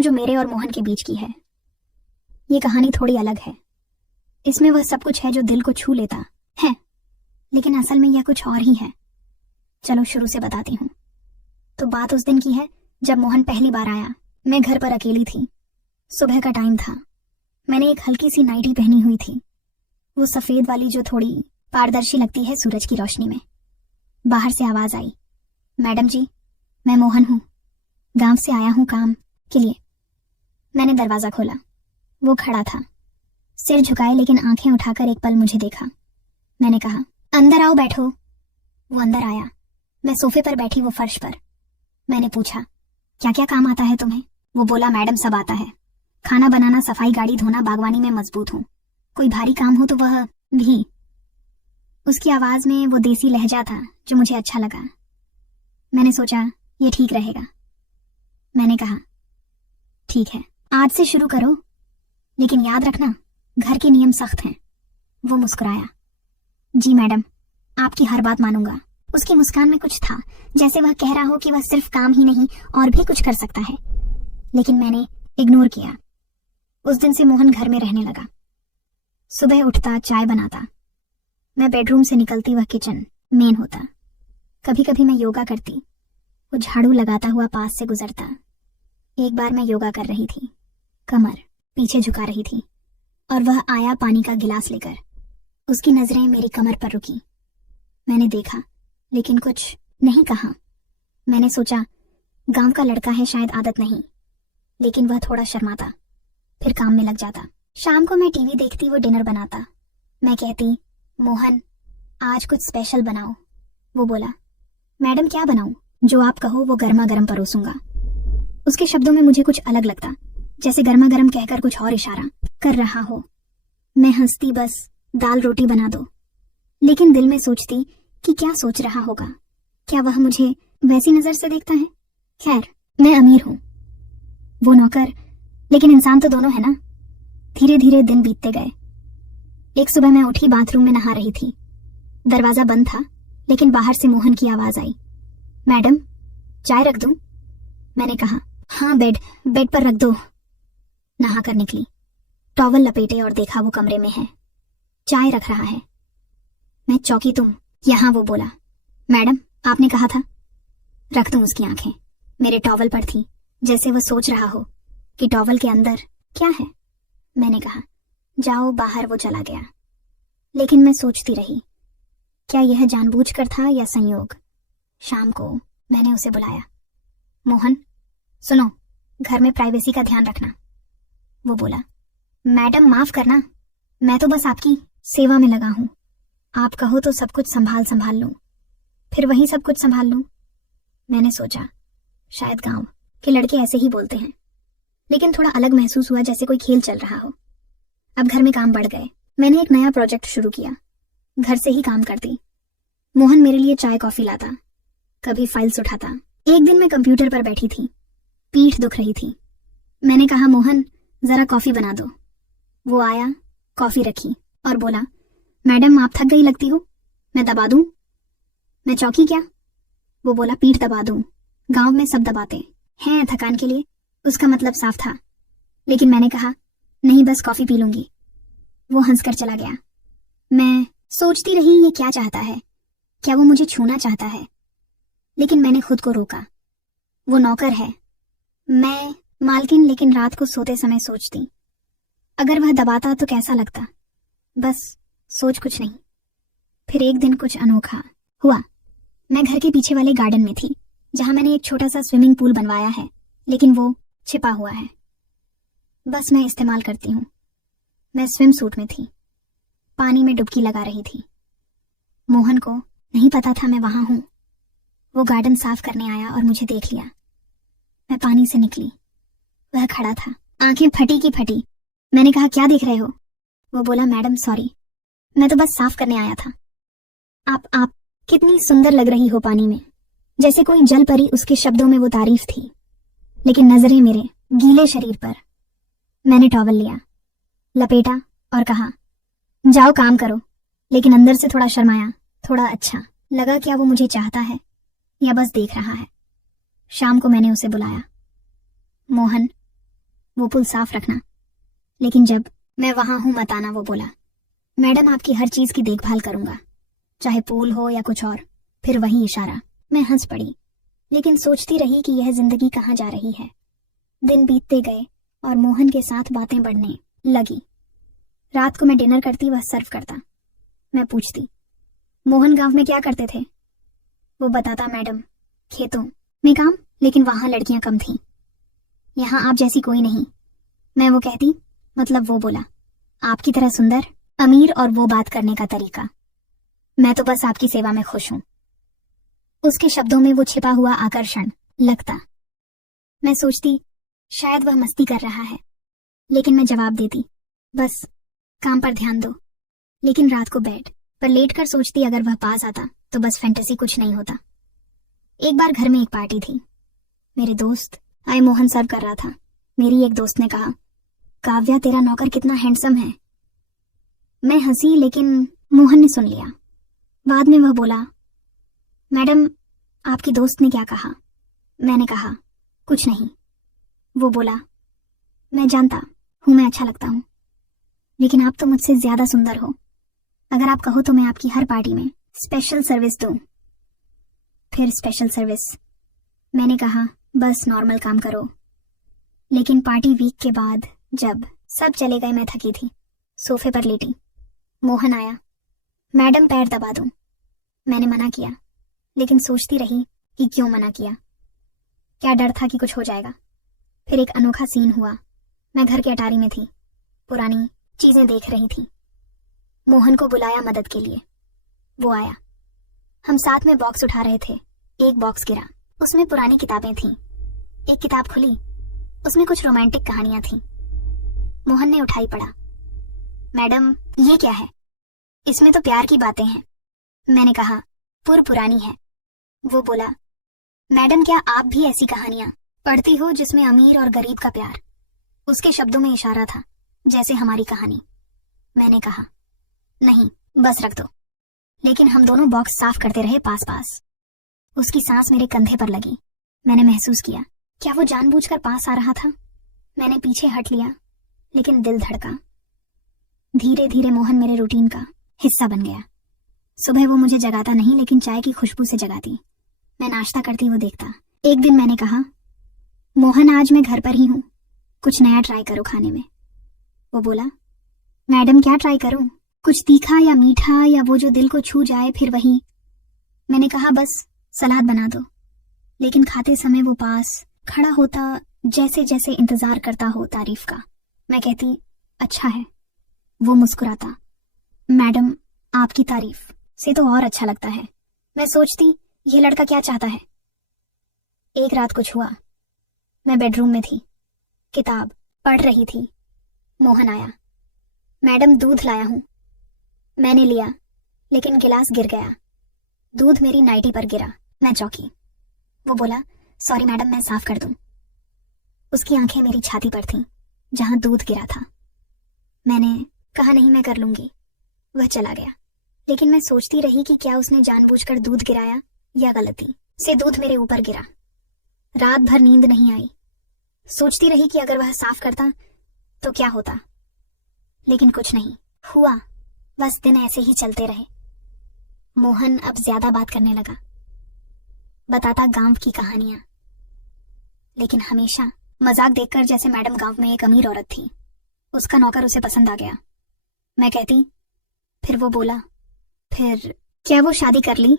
हूँ जो मेरे और मोहन के बीच की है। ये कहानी थोड़ी अलग है। इसमें वह सब कुछ है जो दिल को छू लेता है, लेकिन असल में यह कुछ और ही है। चलो शुरू से बताती हूँ। तो बात उस दिन की है जब मोहन पहली बार आया। मैं घर पर अकेली थी। सुबह का टाइम था। मैंने एक हल्की सी नाइटी पहनी हुई थी, वो सफेद वाली जो थोड़ी पारदर्शी लगती है सूरज की रोशनी में। बाहर से आवाज आई, मैडम जी, मैं मोहन हूँ, गांव से आया हूँ काम के लिए। मैंने दरवाजा खोला। वो खड़ा था, सिर झुकाए लेकिन आंखें उठाकर एक पल मुझे देखा। मैंने कहा, अंदर आओ, बैठो। वो अंदर आया। मैं सोफे पर बैठी, वो फर्श पर। मैंने पूछा, क्या क्या काम आता है तुम्हें? वो बोला, मैडम सब आता है, खाना बनाना, सफाई, गाड़ी धोना, बागवानी में मजबूत हूँ। कोई भारी काम हो तो वह भी। उसकी आवाज में वो देसी लहजा था जो मुझे अच्छा लगा। मैंने सोचा ये ठीक रहेगा। मैंने कहा, ठीक है, आज से शुरू करो, लेकिन याद रखना घर के नियम सख्त हैं। वो मुस्कुराया, जी मैडम, आपकी हर बात मानूंगा। उसकी मुस्कान में कुछ था, जैसे वह कह रहा हो कि वह सिर्फ काम ही नहीं और भी कुछ कर सकता है। लेकिन मैंने इग्नोर किया। उस दिन से मोहन घर में रहने लगा। सुबह उठता, चाय बनाता, मैं बेडरूम से निकलती, वह किचन मेन होता। कभी कभी मैं योगा करती, वो झाड़ू लगाता हुआ पास से गुजरता। एक बार मैं योगा कर रही थी, कमर पीछे झुका रही थी, और वह आया पानी का गिलास लेकर। उसकी नजरें मेरी कमर पर रुकी। मैंने देखा लेकिन कुछ नहीं कहा। मैंने सोचा गांव का लड़का है, शायद आदत नहीं, लेकिन वह थोड़ा शर्माता, फिर काम में लग जाता। शाम को मैं टीवी देखती, वो डिनर बनाता। मैं कहती, मोहन आज कुछ स्पेशल बनाओ। वो बोला, मैडम क्या बनाऊं? जो आप कहो वो गर्मा गर्म परोसूंगा। उसके शब्दों में मुझे कुछ अलग लगता, जैसे गर्मा गर्म कहकर कुछ और इशारा कर रहा हो। मैं हंसती, बस दाल रोटी बना दो, लेकिन दिल में सोचती कि क्या सोच रहा होगा, क्या वह मुझे वैसी नजर से देखता है? खैर, मैं अमीर हूं, वो नौकर, लेकिन इंसान तो दोनों है ना। धीरे धीरे दिन बीतते गए। एक सुबह मैं उठी, बाथरूम में नहा रही थी। दरवाजा बंद था, लेकिन बाहर से मोहन की आवाज आई, मैडम चाय रख दूं? मैंने कहा, हाँ, बेड पर रख दो। नहा कर निकली, टॉवल लपेटे और देखा वो कमरे में है, चाय रख रहा है। मैं चौंकी, तुम यहाँ? वो बोला, मैडम आपने कहा था। रख दूं उसकी आंखें मेरे टॉवल पर थी, जैसे वह सोच रहा हो कि टॉवल के अंदर क्या है। मैंने कहा, जाओ बाहर। वो चला गया, लेकिन मैं सोचती रही, क्या यह जानबूझकर था या संयोग? शाम को मैंने उसे बुलाया, मोहन सुनो, घर में प्राइवेसी का ध्यान रखना। वो बोला, मैडम माफ करना, मैं तो बस आपकी सेवा में लगा हूं। आप कहो तो सब कुछ संभाल लूं, फिर वही सब कुछ संभाल लूं। मैंने सोचा शायद गांव के लड़के ऐसे ही बोलते हैं, लेकिन थोड़ा अलग महसूस हुआ, जैसे कोई खेल चल रहा हो। अब घर में काम बढ़ गए। मैंने एक नया प्रोजेक्ट शुरू किया, घर से ही काम करती। मोहन मेरे लिए चाय कॉफी लाता, कभी फाइल्स उठाता। एक दिन मैं कंप्यूटर पर बैठी थी, पीठ दुख रही थी। मैंने कहा, मोहन जरा कॉफी बना दो। वो आया, कॉफी रखी और बोला, मैडम आप थक गई लगती हो, मैं दबा दूं? मैं चौंकी, क्या? वो बोला, पीठ दबा दूं? गांव में सब दबाते हैं थकान के लिए। उसका मतलब साफ था, लेकिन मैंने कहा, नहीं, बस कॉफी पी लूंगी। वो हंसकर चला गया। मैं सोचती रही, ये क्या चाहता है? क्या वो मुझे छूना चाहता है? लेकिन मैंने खुद को रोका। वो नौकर है, मैं मालकिन, लेकिन रात को सोते समय सोचती, अगर वह दबाता तो कैसा लगता? बस सोच कुछ नहीं। फिर एक दिन कुछ अनोखा हुआ। मैं घर के पीछे वाले गार्डन में थी, जहां मैंने एक छोटा सा स्विमिंग पूल बनवाया है, लेकिन वो छिपा हुआ है, बस मैं इस्तेमाल करती हूँ। मैं स्विम सूट में थी, पानी में डुबकी लगा रही थी। मोहन को नहीं पता था मैं वहां हूं। वो गार्डन साफ करने आया और मुझे देख लिया। मैं पानी से निकली, वह खड़ा था, आंखें फटी की फटी। मैंने कहा, क्या देख रहे हो? वो बोला, मैडम सॉरी, मैं तो बस साफ करने आया था। आप कितनी सुंदर लग रही हो पानी में, जैसे कोई जल परी। उसके शब्दों में वो तारीफ थी, लेकिन नजरें मेरे गीले शरीर पर। मैंने टॉवल लिया, लपेटा और कहा, जाओ काम करो। लेकिन अंदर से थोड़ा शर्माया, थोड़ा अच्छा लगा, क्या वो मुझे चाहता है या बस देख रहा है। शाम को मैंने उसे बुलाया, मोहन वो पुल साफ रखना। लेकिन जब मैं वहां हूं मत आना, वो बोला। मैडम, आपकी हर चीज की देखभाल करूंगा, चाहे पूल हो या कुछ और। फिर वही इशारा। मैं हंस पड़ी, लेकिन सोचती रही कि यह जिंदगी कहाँ जा रही है। दिन बीतते गए और मोहन के साथ बातें बढ़ने लगी। रात को मैं डिनर करती, वह सर्व करता। मैं पूछती, मोहन गांव में क्या करते थे? वो बताता, मैडम खेतों में काम, लेकिन वहां लड़कियां कम थीं। यहाँ आप जैसी कोई नहीं। मैं वो कहती, मतलब वो बोला, आपकी तरह सुंदर, अमीर और वो बात करने का तरीका। मैं तो बस आपकी सेवा में खुश हूं। उसके शब्दों में वो छिपा हुआ आकर्षण लगता। मैं सोचती शायद वह मस्ती कर रहा है, लेकिन मैं जवाब देती, बस काम पर ध्यान दो। लेकिन रात को बेड पर लेट कर सोचती, अगर वह पास आता तो बस फैंटेसी, कुछ नहीं होता। एक बार घर में एक पार्टी थी। मेरे दोस्त आए, मोहन सर्व कर रहा था। मेरी एक दोस्त ने कहा, काव्या तेरा नौकर कितना हैंडसम है। मैं हंसी, लेकिन मोहन ने सुन लिया। बाद में वह बोला, मैडम आपकी दोस्त ने क्या कहा? मैंने कहा, कुछ नहीं। वो बोला, मैं जानता हूं मैं अच्छा लगता हूं, लेकिन आप तो मुझसे ज्यादा सुंदर हो। अगर आप कहो तो मैं आपकी हर पार्टी में स्पेशल सर्विस दूं। फिर स्पेशल सर्विस? मैंने कहा, बस नॉर्मल काम करो। लेकिन पार्टी वीक के बाद जब सब चले गए, मैं थकी थी, सोफे पर लेटी। मोहन आया। मैडम पैर दबा दूं। मैंने मना किया, लेकिन सोचती रही कि क्यों मना किया। क्या डर था कि कुछ हो जाएगा। फिर एक अनोखा सीन हुआ। मैं घर के अटारी में थी, पुरानी चीजें देख रही थी। मोहन को बुलाया मदद के लिए। वो आया। हम साथ में बॉक्स उठा रहे थे। एक बॉक्स गिरा, उसमें पुरानी किताबें थीं। एक किताब खुली, उसमें कुछ रोमांटिक कहानियां थीं। मोहन ने उठाई पढ़ा। मैडम ये क्या है? इसमें तो प्यार की बातें हैं। मैंने कहा, पुरानी है। वो बोला, मैडम क्या आप भी ऐसी कहानियां पढ़ती हो जिसमें अमीर और गरीब का प्यार? उसके शब्दों में इशारा था, जैसे हमारी कहानी। मैंने कहा, नहीं, बस रख दो। लेकिन हम दोनों बॉक्स साफ करते रहे पास पास। उसकी सांस मेरे कंधे पर लगी। मैंने महसूस किया, क्या वो जानबूझकर पास आ रहा था? मैंने पीछे हट लिया, लेकिन दिल धड़का। धीरे धीरे मोहन मेरे रूटीन का हिस्सा बन गया। सुबह वो मुझे जगाता नहीं, लेकिन चाय की खुशबू से जगाती। मैं नाश्ता करती, वो देखता। एक दिन मैंने कहा, मोहन आज मैं घर पर ही हूं, कुछ नया ट्राई करो खाने में। वो बोला, मैडम क्या ट्राई करूं? कुछ तीखा या मीठा, या वो जो दिल को छू जाए, फिर वही। मैंने कहा, बस सलाद बना दो। लेकिन खाते समय वो पास खड़ा होता, जैसे जैसे इंतजार करता हो तारीफ का। मैं कहती, अच्छा है। वो मुस्कुराता, मैडम आपकी तारीफ से तो और अच्छा लगता है। मैं सोचती, ये लड़का क्या चाहता है। एक रात कुछ हुआ। मैं बेडरूम में थी, किताब पढ़ रही थी। मोहन आया। मैडम दूध लाया हूं। मैंने लिया, लेकिन गिलास गिर गया। दूध मेरी नाइटी पर गिरा। मैं चौंकी। वो बोला, सॉरी मैडम, मैं साफ कर दूं। उसकी आंखें मेरी छाती पर थीं, जहां दूध गिरा था। मैंने कहा, नहीं मैं कर लूंगी। वह चला गया। लेकिन मैं सोचती रही कि क्या उसने जानबूझकर दूध गिराया, या गलती से दूध मेरे ऊपर गिरा। रात भर नींद नहीं आई। सोचती रही कि अगर वह साफ करता तो क्या होता, लेकिन कुछ नहीं हुआ। बस दिन ऐसे ही चलते रहे। मोहन अब ज्यादा बात करने लगा, बताता गांव की कहानियां, लेकिन हमेशा मजाक देखकर, जैसे मैडम गांव में एक अमीर औरत थी, उसका नौकर उसे पसंद आ गया। मैं कहती, फिर वो बोला, फिर क्या वो शादी कर ली?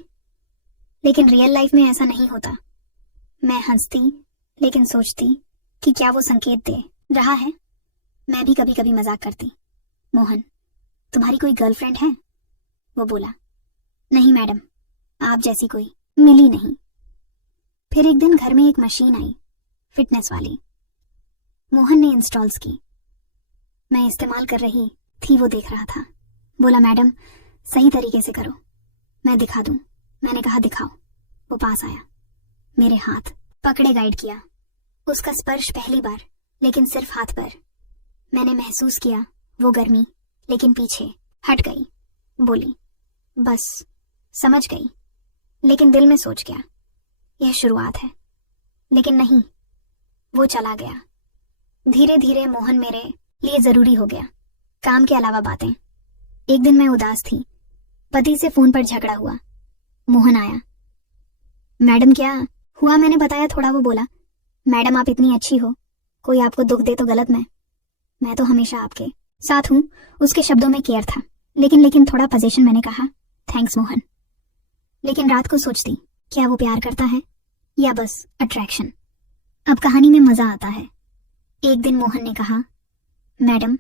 लेकिन रियल लाइफ में ऐसा नहीं होता। मैं हंसती, लेकिन सोचती कि क्या वो संकेत दे रहा है। मैं भी कभी कभी मजाक करती, मोहन तुम्हारी कोई गर्लफ्रेंड है? वो बोला, नहीं मैडम, आप जैसी कोई मिली नहीं। फिर एक दिन घर में एक मशीन आई, फिटनेस वाली। मोहन ने इंस्टॉल्स की। मैं इस्तेमाल कर रही थी, वो देख रहा था। बोला, मैडम सही तरीके से करो, मैं दिखा दूं। मैंने कहा, दिखाओ। वो पास आया, मेरे हाथ पकड़े गाइड किया। उसका स्पर्श पहली बार, लेकिन सिर्फ हाथ पर। मैंने महसूस किया वो गर्मी, लेकिन पीछे हट गई। बोली, बस समझ गई। लेकिन दिल में सोच गया, यह शुरुआत है। लेकिन नहीं, वो चला गया। धीरे धीरे मोहन मेरे लिए जरूरी हो गया, काम के अलावा बातें। एक दिन मैं उदास थी, पति से फोन पर झगड़ा हुआ। मोहन आया। मैडम क्या हुआ, मैंने बताया थोड़ा। वो बोला, मैडम आप इतनी अच्छी हो, कोई आपको दुख दे तो गलत मैं तो हमेशा आपके साथ हूं। उसके शब्दों में केयर था, लेकिन थोड़ा पोजीशन। मैंने कहा, थैंक्स मोहन। लेकिन रात को सोचती, क्या वो प्यार करता है या बस अट्रैक्शन? अब कहानी में मजा आता है। एक दिन मोहन ने कहा, मैडम